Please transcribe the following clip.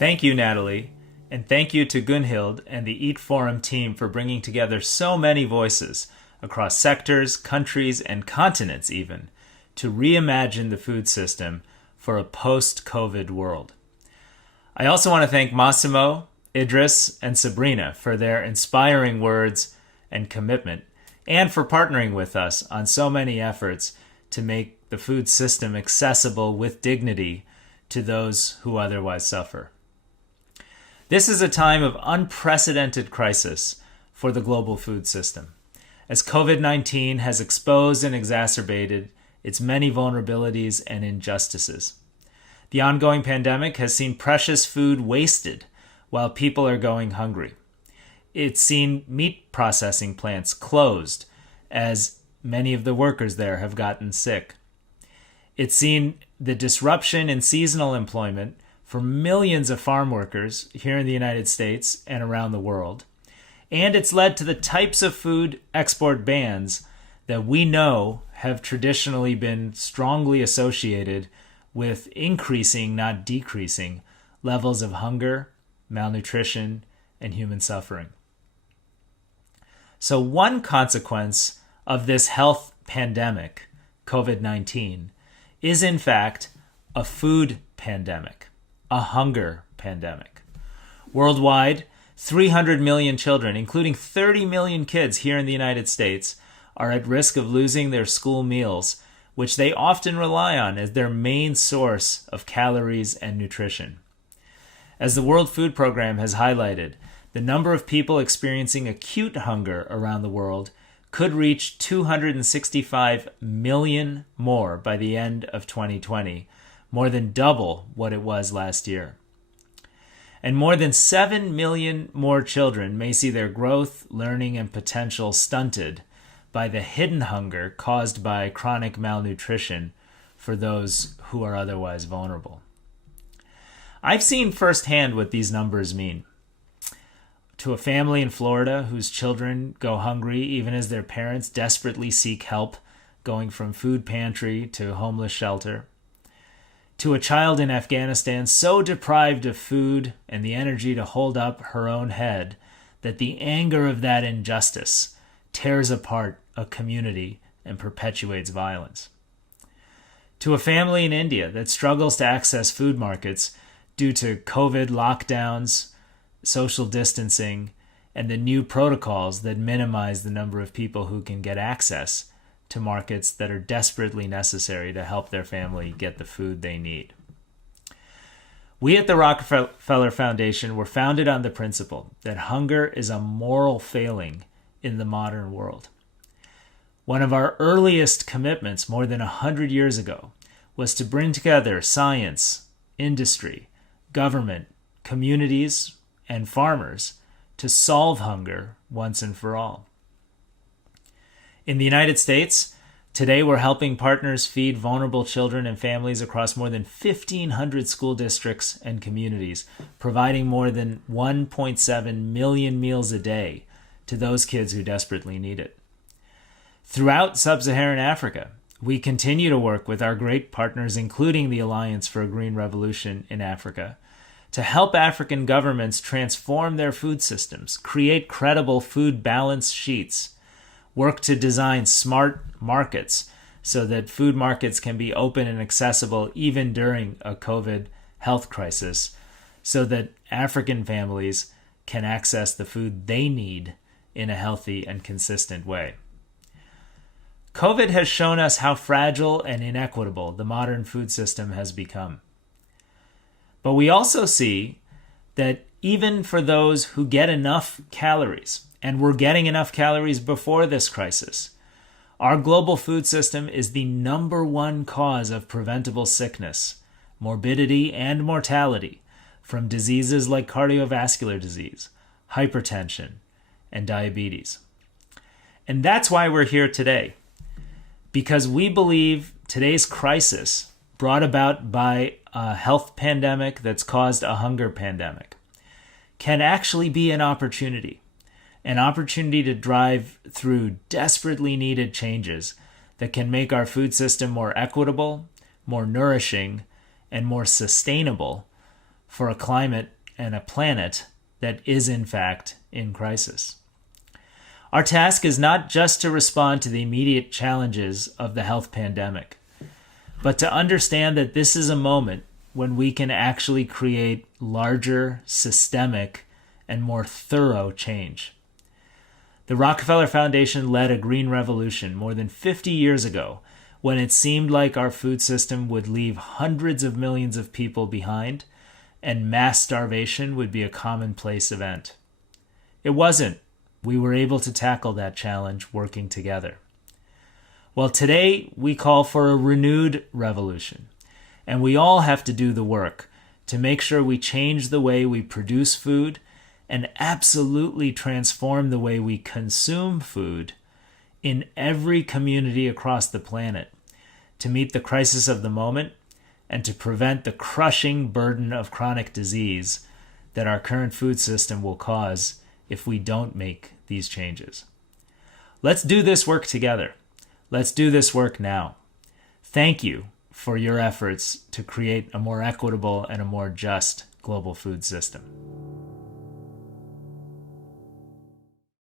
Thank you, Natalie, and thank you to Gunhild and the Eat Forum team for bringing together so many voices across sectors, countries, and continents even to reimagine the food system for a post-COVID world. I also want to thank Massimo, Idris, and Sabrina for their inspiring words and commitment, and for partnering with us on so many efforts to make the food system accessible with dignity to those who otherwise suffer. This is a time of unprecedented crisis for the global food system, as COVID-19 has exposed and exacerbated its many vulnerabilities and injustices. The ongoing pandemic has seen precious food wasted while people are going hungry. It's seen meat processing plants closed as many of the workers there have gotten sick. It's seen the disruption in seasonal employment for millions of farm workers here in the United States and around the world. And it's led to the types of food export bans that we know have traditionally been strongly associated with increasing, not decreasing, levels of hunger, malnutrition, and human suffering. So one consequence of this health pandemic, COVID-19, is in fact a food pandemic, a hunger pandemic. Worldwide, 300 million children, including 30 million kids here in the United States, are at risk of losing their school meals, which they often rely on as their main source of calories and nutrition. As the World Food Program has highlighted, the number of people experiencing acute hunger around the world could reach 265 million more by the end of 2020, more than double what it was last year. And more than 7 million more children may see their growth, learning, and potential stunted by the hidden hunger caused by chronic malnutrition for those who are otherwise vulnerable. I've seen firsthand what these numbers mean. To a family in Florida whose children go hungry even as their parents desperately seek help, going from food pantry to homeless shelter. To a child in Afghanistan so deprived of food and the energy to hold up her own head that the anger of that injustice tears apart a community and perpetuates violence. To a family in India that struggles to access food markets due to COVID lockdowns, social distancing, and the new protocols that minimize the number of people who can get access to markets that are desperately necessary to help their family get the food they need. We at the Rockefeller Foundation were founded on the principle that hunger is a moral failing in the modern world. One of our earliest commitments more than 100 years ago was to bring together science, industry, government, communities, and farmers to solve hunger once and for all. In the United States, today we're helping partners feed vulnerable children and families across more than 1,500 school districts and communities, providing more than 1.7 million meals a day to those kids who desperately need it. Throughout sub-Saharan Africa, we continue to work with our great partners, including the Alliance for a Green Revolution in Africa, to help African governments transform their food systems, create credible food balance sheets, work to design smart markets so that food markets can be open and accessible even during a COVID health crisis, so that African families can access the food they need in a healthy and consistent way. COVID has shown us how fragile and inequitable the modern food system has become. But we also see that even for those who get enough calories, and were getting enough calories before this crisis, our global food system is the number one cause of preventable sickness, morbidity, and mortality from diseases like cardiovascular disease, hypertension, and diabetes. And that's why we're here today, because we believe today's crisis, brought about by a health pandemic that's caused a hunger pandemic, can actually be an opportunity to drive through desperately needed changes that can make our food system more equitable, more nourishing, and more sustainable for a climate and a planet that is in fact in crisis. Our task is not just to respond to the immediate challenges of the health pandemic, but to understand that this is a moment when we can actually create larger, systemic, and more thorough change. The Rockefeller Foundation led a green revolution more than 50 years ago when it seemed like our food system would leave hundreds of millions of people behind and mass starvation would be a commonplace event. It wasn't. We were able to tackle that challenge working together. Well, today we call for a renewed revolution, and we all have to do the work to make sure we change the way we produce food and absolutely transform the way we consume food in every community across the planet to meet the crisis of the moment and to prevent the crushing burden of chronic disease that our current food system will cause if we don't make these changes. Let's do this work together. Let's do this work now. Thank you for your efforts to create a more equitable and a more just global food system.